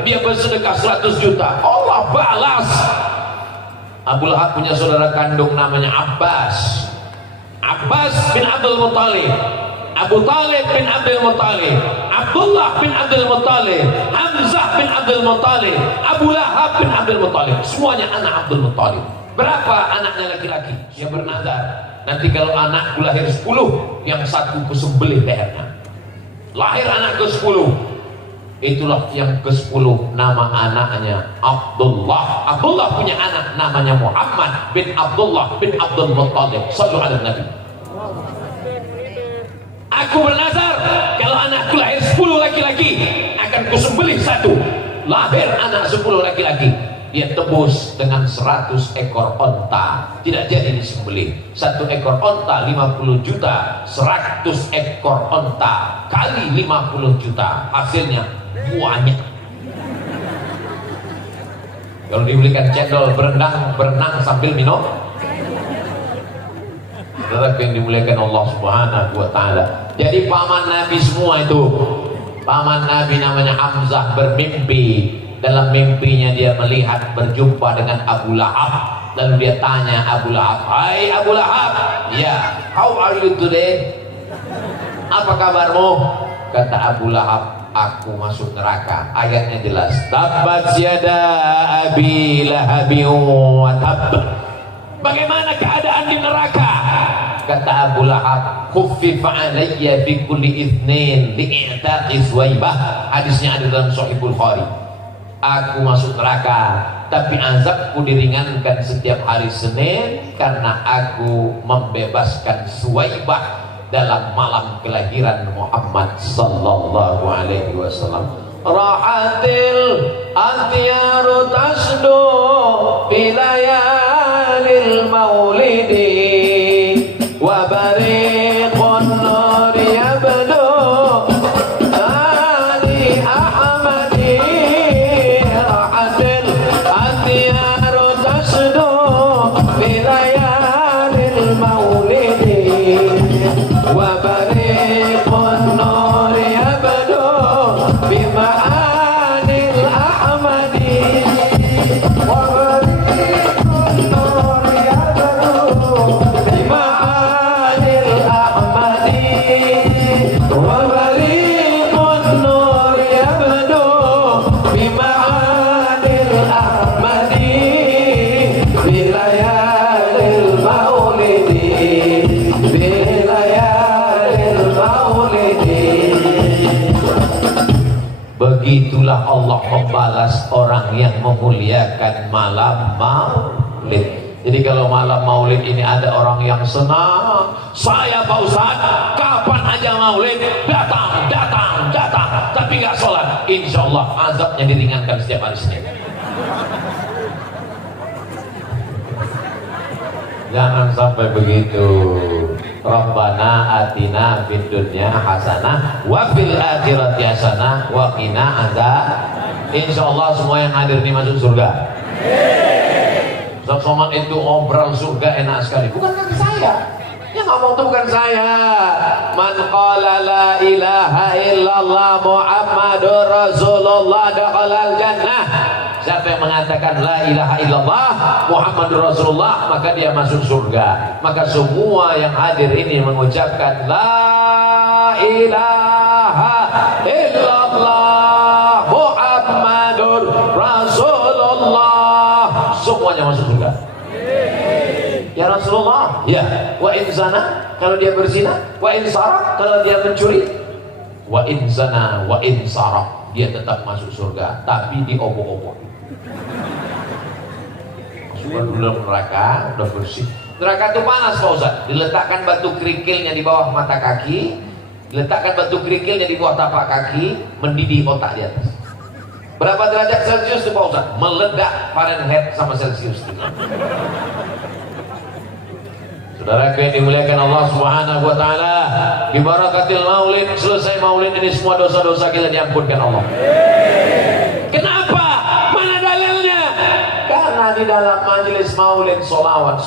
Dia bersedekah 100 juta, Allah balas. Abu Lahab punya saudara kandung namanya Abbas bin Abdul Muttalib, Abu Talib bin Abdul Muttalib, Abdullah bin Abdul Muttalib, Hamzah bin Abdul Muttalib, Abu Lahab bin Abdul Muttalib, semuanya anak Abdul Muttalib. Berapa anaknya laki-laki? Dia bernazar, nanti kalau anakku lahir 10, yang satu kusembelih lehernya. Lahir anak ke-10, itulah yang ke-10, nama anaknya Abdullah. Abdullah punya anak namanya Muhammad bin Abdullah bin Abdul Muttalib. Sallu ala Nabi. Aku bernazar, kalau anakku lahir 10 laki-laki, akan kusembelih satu. Lahir anak 10 laki-laki, dia tebus dengan 100 ekor onta. Tidak jadi disembelih. 1 ekor onta 50 juta, 100 ekor onta kali 50 juta, hasilnya banyak. Kalau dibelikan cendol berenang sambil minum. Tetapi yang dimuliakan Allah Subhanahu wa ta'ala. Jadi paman Nabi semua itu. Paman Nabi namanya Hamzah bermimpi. Dalam mimpinya dia melihat berjumpa dengan Abu Lahab. Lalu dia tanya Abu Lahab, "Hai Abu Lahab, ya, how are you today? Apa kabarmu?" Kata Abu Lahab, "Aku masuk neraka." Ayatnya jelas, tabbat yada abi lahabin wa tabb. Bagaimana keadaan di neraka? Kata Abu Lahab, khuffifa alayya fi kulli itsnin li'itaqi Suwaibah. Hadisnya ada dalam Sahih Bukhari. Aku masuk neraka, tapi azabku diringankan setiap hari Senin karena aku membebaskan Suwaibah dalam malam kelahiran Muhammad sallallahu alaihi wasallam. Rahatil antiyaru tasdu bilayalil maulidi wa bariqun nur yabdu ali ahmadi. Rahatil antiyaru tasdu bilayalil maulidi wa bariqun nur yabdu bima'anil ahmadi wa bariqun nur yabdu bima'anil ahmadi wa bariqun nur yabdu bima'anil ahmadi bilayalil maulidi. Begitulah Allah membalas orang yang memuliakan malam maulid. Jadi kalau malam maulid ini ada orang yang senang, saya Pak Ustaz, kapan aja maulid, datang, tapi nggak sholat, insya Allah azabnya diringankan setiap hari Senin. Jangan sampai begitu. Rabbana atina fid dunya hasanah wa fil akhirati hasanah wa qina adzab. Insyaallah semua yang hadir ini masuk surga. Ustaz Somad itu ngobrol surga enak sekali. Bukan kaki saya. Yang ngomong itu bukan saya. Man qala la ilaha illallah Muhammadur Rasulullah dakhalal jannah. Siapa yang mengatakan la ilaha illallah Muhammadur Rasulullah, maka dia masuk surga. Maka semua yang hadir ini mengucapkan la ilaha illallah Muhammadur Rasulullah, semuanya masuk surga. Ya Rasulullah, ya. Wa in zana, kalau dia berzina. Wa in sarak, kalau dia mencuri. Wa in zana wa in sarak, dia tetap masuk surga, tapi diobok-obok. Masukkan dulu dalam neraka, udah bersih. Neraka itu panas Pak Ustaz. Diletakkan batu kerikilnya di bawah mata kaki, diletakkan batu kerikilnya di bawah tapak kaki, mendidih otak di atas. Berapa derajat Celcius itu Pak Ustaz? Meledak Fahrenheit sama Celcius. Saudara yang dimuliakan Allah Subhanahu wa taala, bi barakatil maulid, selesai maulid ini semua dosa-dosa kita diampunkan Allah. Kenapa? Mana dalilnya? Karena di dalam majelis maulid solawat.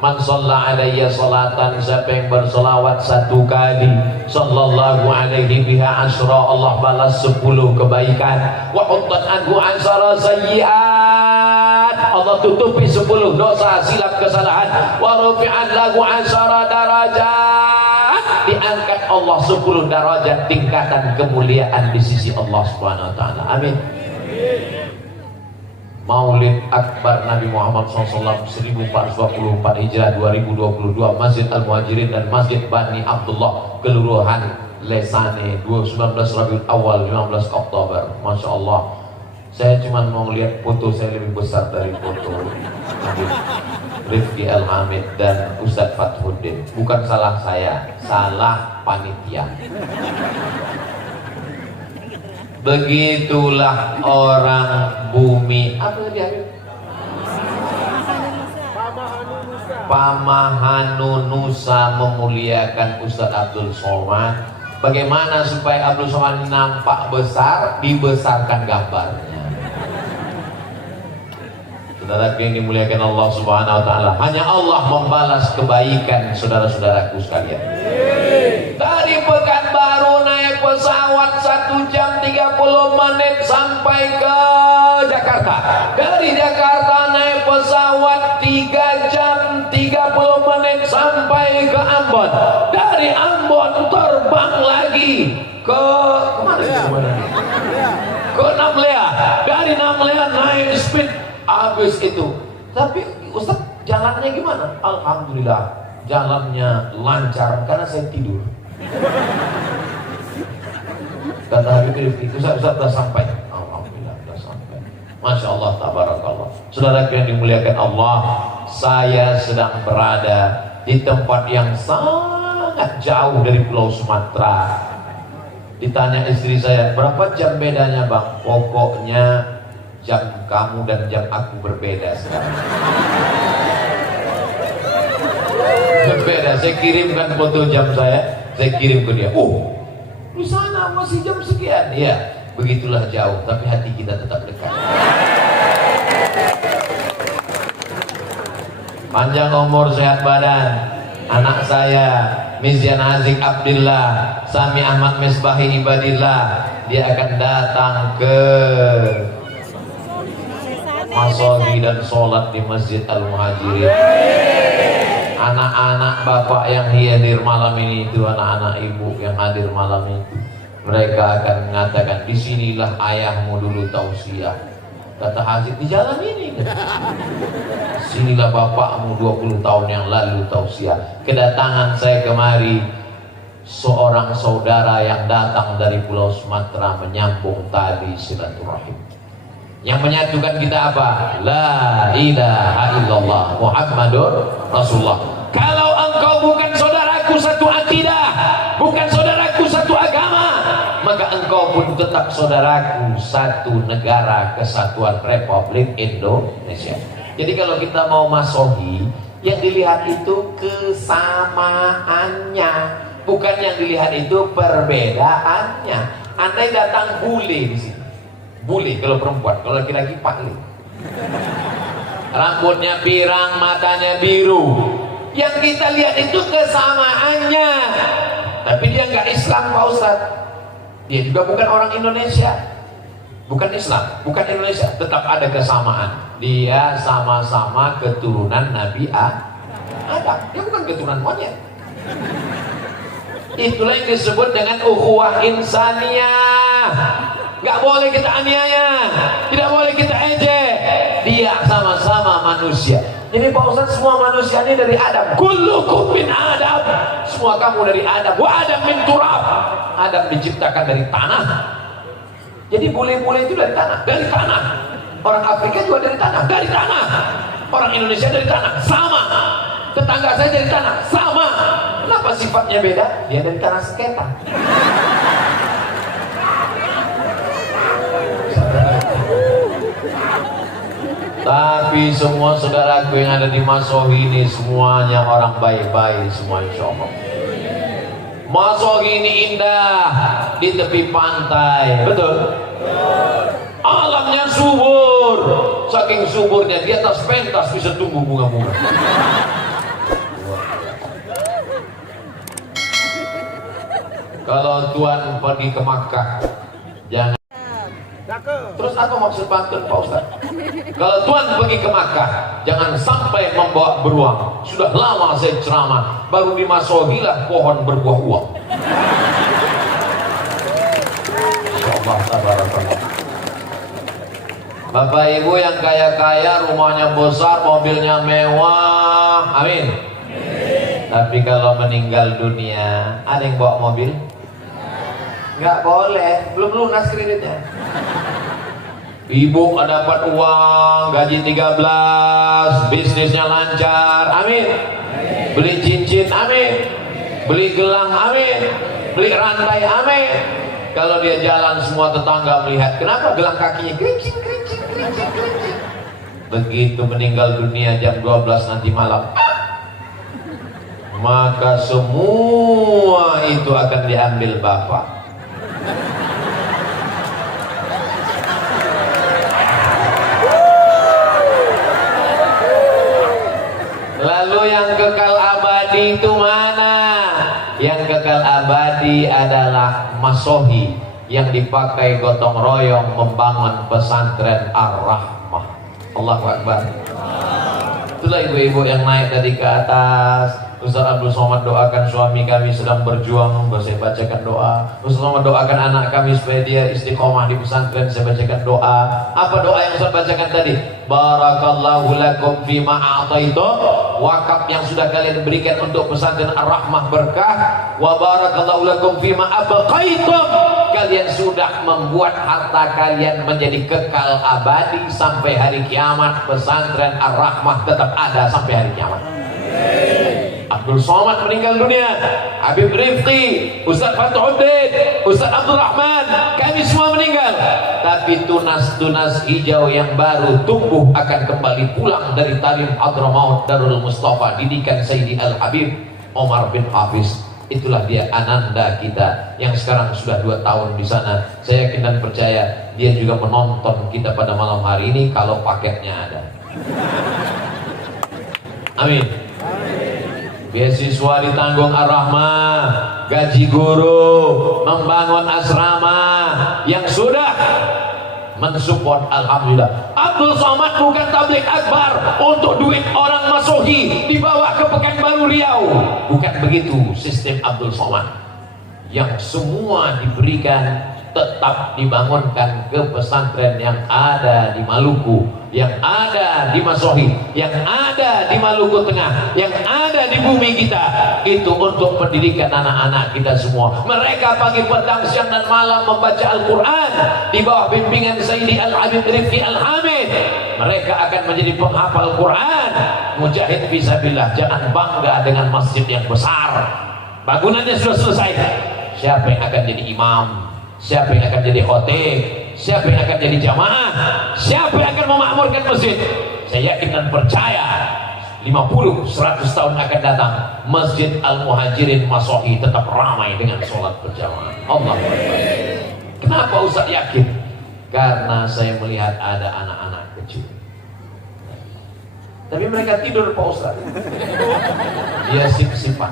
Man shalla alayya salatan, siapa yang bersolawat satu kali, sallallahu alaihi biha asyra, Allah balas 10 kebaikan. Wa huttat anhu ansara sayyi'at, Allah tutupi 10 dosa silap kesalahan. Wa rufi'at lahu ansara darajat, diangkat Allah 10 derajat tingkatan kemuliaan di sisi Allah Subhanahu wa taala. Amin. Maulid Akbar Nabi Muhammad SAW 1424 Hijrah 2022, Masjid Al-Muhajirin dan Masjid Bani Abdullah, Kelurahan Lesane, 19 Rabiul Awal 15 Oktober. Masya Allah, saya cuma mau lihat foto saya lebih besar dari foto Rifki Al-Hamid dan Ustadz Fathuddin. Bukan salah saya, salah panitia. Begitulah orang bumi. Apa tadi Habib? Pamahanunusa memuliakan Ustadz Abdul Somad. Bagaimana supaya Abdul Somad nampak besar? Dibesarkan gambarnya. Saudara yang dimuliakan Allah Subhanahu wa taala, hanya Allah membalas kebaikan saudara-saudaraku sekalian. Tadi Pekanbaru naik pesawat 1 jam 30 menit sampai ke Jakarta. Dari Jakarta naik pesawat 3 jam 30 menit sampai ke Ambon. Dari Ambon terbang lagi ke kemana? Ke Namlea. Dari Namlea naik speed habis itu. Tapi Ustaz, jalannya gimana? Alhamdulillah, jalannya lancar karena saya tidur. Kata Habib Rifki, Ustaz sudah sampai. Alhamdulillah sudah sampai. Masya Allah, tabarakallah. Saudara yang dimuliakan Allah, saya sedang berada di tempat yang sangat jauh dari Pulau Sumatera. Ditanya istri saya, berapa jam bedanya Bang? Pokoknya jam kamu dan jam aku berbeda sekarang. Berbeda. Saya kirimkan foto jam saya kirim ke dia. Oh, di sana masih jam sekian. Ya, begitulah jauh, tapi hati kita tetap dekat. Panjang umur, sehat badan. Anak saya Mizyan Azik Abdillah, Sami Ahmad Misbahi Ibadillah, dia akan datang ke masohi dan sholat di Masjid Al-Muhajirin. Anak-anak bapak yang hadir malam ini itu, anak-anak ibu yang hadir malam itu, mereka akan mengatakan, disinilah ayahmu dulu tausiah. Kata Haji, di jalan ini. Sinilah bapakmu 20 tahun yang lalu tausiah. Kedatangan saya kemari, seorang saudara yang datang dari Pulau Sumatera menyambung tali silaturahim. Yang menyatukan kita apa? La ilaha illallah Muhammadur Rasulullah. Kalau engkau bukan saudaraku satu akidah, bukan saudaraku satu agama, maka engkau pun tetap saudaraku satu negara kesatuan Republik Indonesia. Jadi kalau kita mau masohi, yang dilihat itu kesamaannya, bukan yang dilihat itu perbedaannya. Andai datang bule di sini, bule kalau perempuan, kalau laki-laki pakli, rambutnya pirang, matanya biru, Yang kita lihat itu kesamaannya. Tapi dia nggak Islam Pak Ustadz. Dia juga bukan orang Indonesia. Bukan Islam, bukan Indonesia. Tetap ada kesamaan. Dia sama-sama keturunan Nabi Adam. Dia bukan keturunan monyet. Itulah yang disebut dengan ukhuwah insaniyah. Nggak boleh kita aniaya, tidak boleh kita ejek. Dia sama-sama manusia. Jadi Pak Ustadz, semua manusia ini dari Adam. Kullukum min Adam. Semua kamu dari Adam. Wa Adam min turab. Adam diciptakan dari tanah. Jadi bule-bule itu dari tanah. Dari tanah. Orang Afrika juga dari tanah. Dari tanah. Orang Indonesia dari tanah. Sama. Tetangga saya dari tanah. Sama. Kenapa sifatnya beda? Dia dari tanah sekitar. Tapi semua saudaraku yang ada di Masohi ini semuanya orang baik-baik semua, insya Allah. Masohi ini indah di tepi pantai, betul? Alamnya subur, saking suburnya di atas pentas bisa tumbuh bunga-bunga. Kalau Tuhan pergi ke Makkah, jangan. Terus apa maksud pantun Pak Ustaz? Kalau Tuhan pergi ke Makkah, jangan sampai membawa beruang. Sudah lama saya ceramah, baru di Masohilah pohon berbuah uang. Bapak Ibu yang kaya-kaya, rumahnya besar, mobilnya mewah, amin. Tapi kalau meninggal dunia, ada yang bawa mobil? Nggak boleh, belum lunas kreditnya. Ibu dapat uang, gaji 13, bisnisnya lancar, amin. Beli cincin, amin. Beli gelang, amin. Beli rantai, amin. Kalau dia jalan semua tetangga melihat, kenapa gelang kakinya kerincing, kerincing, kerincing, kerincing. Begitu meninggal dunia jam 12 nanti malam, maka semua itu akan diambil Bapak. Lalu yang kekal abadi itu mana? Yang kekal abadi adalah Masohi yang dipakai gotong royong membangun pesantren Ar-Rahmah. Allahu Akbar. Itulah ibu-ibu yang naik tadi ke atas. Ustaz Abdul Somad doakan suami kami sedang berjuang, saya bacakan doa. Ustaz Somad doakan anak kami supaya dia istiqomah di pesantren, saya bacakan doa. Apa doa yang Ustaz bacakan tadi? Barakallahu lakum fima a'taitum, wakaf yang sudah kalian berikan untuk pesantren Ar-Rahmah berkah. Wa barakallahu lakum fima abqaitum, kalian sudah membuat harta kalian menjadi kekal abadi sampai hari kiamat. Pesantren Ar-Rahmah tetap ada sampai hari kiamat. Abdul Somad meninggal dunia, Habib Rifqi, Ustaz Fathuddin, Ustaz Abdul Rahman, kami semua meninggal. Tapi tunas-tunas hijau yang baru tumbuh akan kembali pulang dari Talim Hadramaut Darul Mustafa, didikan Sayyidi Al-Habib Omar bin Hafiz. Itulah dia ananda kita yang sekarang sudah 2 tahun di sana. Saya yakin dan percaya dia juga menonton kita pada malam hari ini kalau paketnya ada. Amin. Beasiswa ditanggung Ar-Rahmah, gaji guru, membangun asrama yang sudah mensupport, alhamdulillah. Abdul Somad bukan tabligh akbar untuk duit orang Masohi dibawa ke Pekanbaru Riau. Bukan begitu sistem Abdul Somad. Yang semua diberikan, tetap dibangunkan ke pesantren yang ada di Maluku, yang ada di Masohi, yang ada di Maluku Tengah, yang ada di bumi kita. Itu untuk pendidikan anak-anak kita semua. Mereka pagi, petang, siang dan malam membaca Al-Quran di bawah bimbingan Sayyidi Al-Habib Rifqi Al-Hamid. Mereka akan menjadi penghafal Quran, mujahid fisabilillah. Jangan bangga dengan masjid yang besar, bangunannya sudah selesai. Siapa yang akan jadi imam? Siapa yang akan jadi khotib? Siapa yang akan jadi jamaah? Siapa yang akan memakmurkan masjid? Saya yakin dan percaya 50-100 tahun akan datang, Masjid Al-Muhajirin Masohi tetap ramai dengan sholat berjamaah. Allah Akbar. Kenapa Ustaz yakin? Karena saya melihat ada anak-anak kecil. Tapi mereka tidur Pak Ustaz. Dia sip-sipan.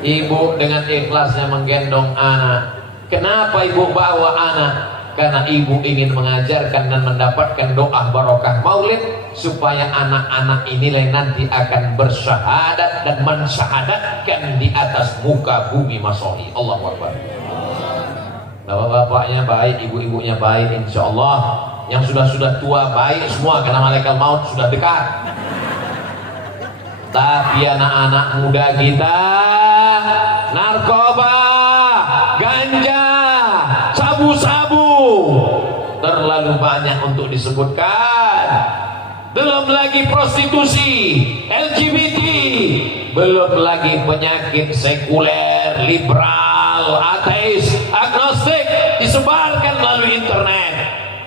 Ibu dengan ikhlasnya menggendong anak. Kenapa ibu bawa anak? Karena ibu ingin mengajarkan dan mendapatkan doa barokah maulid, supaya anak-anak inilah yang nanti akan bersyahadat dan mensyahadatkan di atas muka bumi masohi. Allahu Akbar. Bapak-bapaknya baik, ibu-ibunya baik, insya Allah. Yang sudah tua baik semua, karena malaikat maut sudah dekat. Tapi anak-anak muda kita, narkoba, ganja, sabu-sabu, terlalu banyak untuk disebutkan. Belum lagi prostitusi, LGBT, belum lagi penyakit sekuler, liberal, ateis, agnostik, disebarkan melalui internet.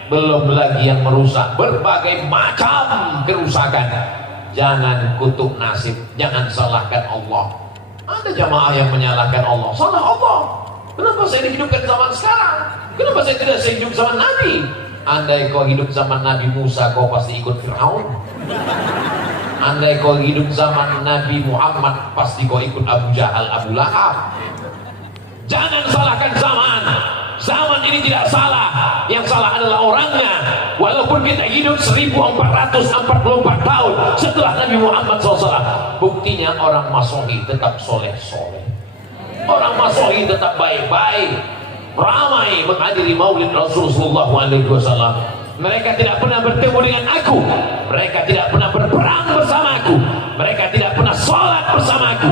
Belum lagi yang merusak berbagai macam kerusakan. Jangan kutuk nasib, jangan salahkan Allah. Ada jamaah yang menyalahkan Allah. Salah Allah. Kenapa saya dihidupkan zaman sekarang? Kenapa saya tidak hidup zaman Nabi? Andai kau hidup zaman Nabi Musa, kau pasti ikut Fir'aun. Andai kau hidup zaman Nabi Muhammad, pasti kau ikut Abu Jahal, Abu Lahab. Jangan salahkan zaman. Zaman ini tidak salah. Yang salah adalah orangnya. Walaupun kita hidup 1444 tahun setelah Nabi Muhammad SAW, buktinya orang Masohi tetap soleh-soleh. Orang Masohi tetap baik-baik, ramai menghadiri maulid Rasulullah SAW. Mereka tidak pernah bertemu dengan aku. Mereka tidak pernah berperang bersama aku. Mereka tidak pernah sholat bersama aku.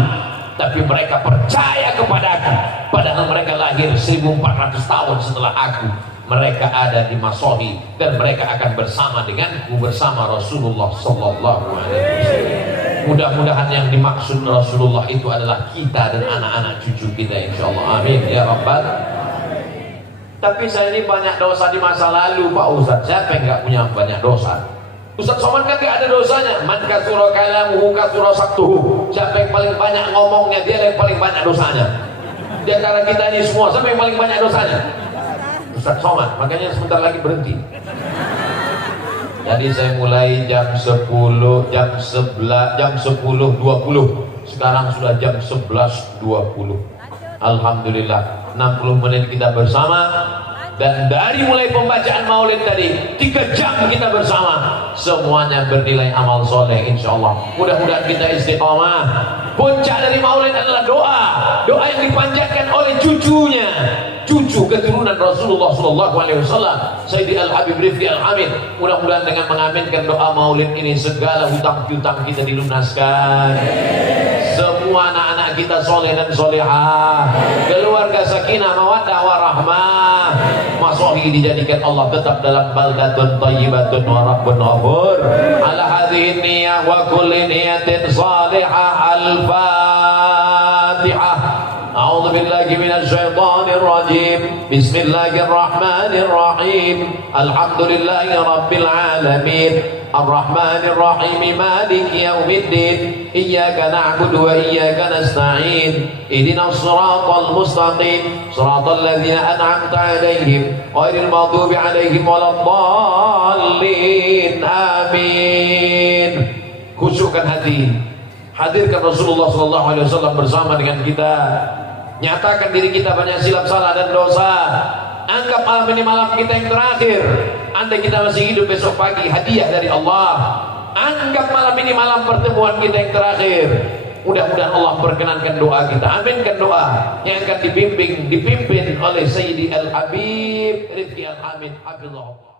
Tapi mereka percaya kepada aku. Padahal mereka lahir 1400 tahun setelah aku. Mereka ada di Masohi dan mereka akan bersama denganku, bersama Rasulullah Sallallahu Alaihi Wasallam. Mudah-mudahan yang dimaksud Rasulullah itu adalah kita dan anak-anak cucu kita, insya Allah. Amin ya Rabbal. Tapi saya ini banyak dosa di masa lalu, Pak Ustadz. Siapa yang nggak punya banyak dosa? Ustadz Somad kan nggak ada dosanya. Man kasura kalamuhu kasura saktuhu. Siapa yang paling banyak ngomongnya, dia yang paling banyak dosanya. Di antara kita ini semua, siapa yang paling banyak dosanya? Ustadz Somad. Makanya sebentar lagi berhenti. Jadi saya mulai jam 10, jam 11, jam 10.20. Sekarang sudah jam 11.20. Alhamdulillah, 60 menit kita bersama. Dan dari mulai pembacaan maulid tadi 3 jam kita bersama, semuanya bernilai amal soleh insyaallah. Mudah-mudahan kita istiqamah. Puncak dari maulid adalah doa. Doa yang dipanjatkan oleh cucunya, cucu keturunan Rasulullah Sallallahu Alaihi Wasallam, Sayyidi Al-Habib Rifqi Al-Hamid. Mudah-mudahan dengan mengaminkan doa maulid ini, segala hutang piutang kita dilunaskan. Semua anak-anak kita soleh dan solehah, keluarga sakinah mawaddah warahmah. Masohi dijadikan Allah tetap dalam baldatun thayyibatun wa rabbun ghafur. Ala hadhihi niyyah wa kulli niyatin salihah. Al-Fatihah. A'udzu billahi minasy syaithanir rajim. Bismillahir rahmanir rahim. Alhamdulillahi rabbil alamin. Ar-Rahmanir Rahim. Maliki yaumiddin. Iyyaka na'budu wa iyyaka nasta'in. Ihdinas siratal mustaqim. Siratal ladzina an'amta 'alaihim ghairil maghdubi 'alaihim waladdallin. Amin. Khusyukkan hati. Hadirkan Rasulullah SAW bersama dengan kita. Nyatakan diri kita banyak silap salah dan dosa. Anggap malam ini malam kita yang terakhir. Andai kita masih hidup besok pagi, hadiah dari Allah. Anggap malam ini malam pertemuan kita yang terakhir. Mudah-mudahan Allah perkenankan doa kita. Aminkan doa yang akan dipimpin oleh Sayyidi Al-Habib Rifqi Al-Hamid Hafizahullah.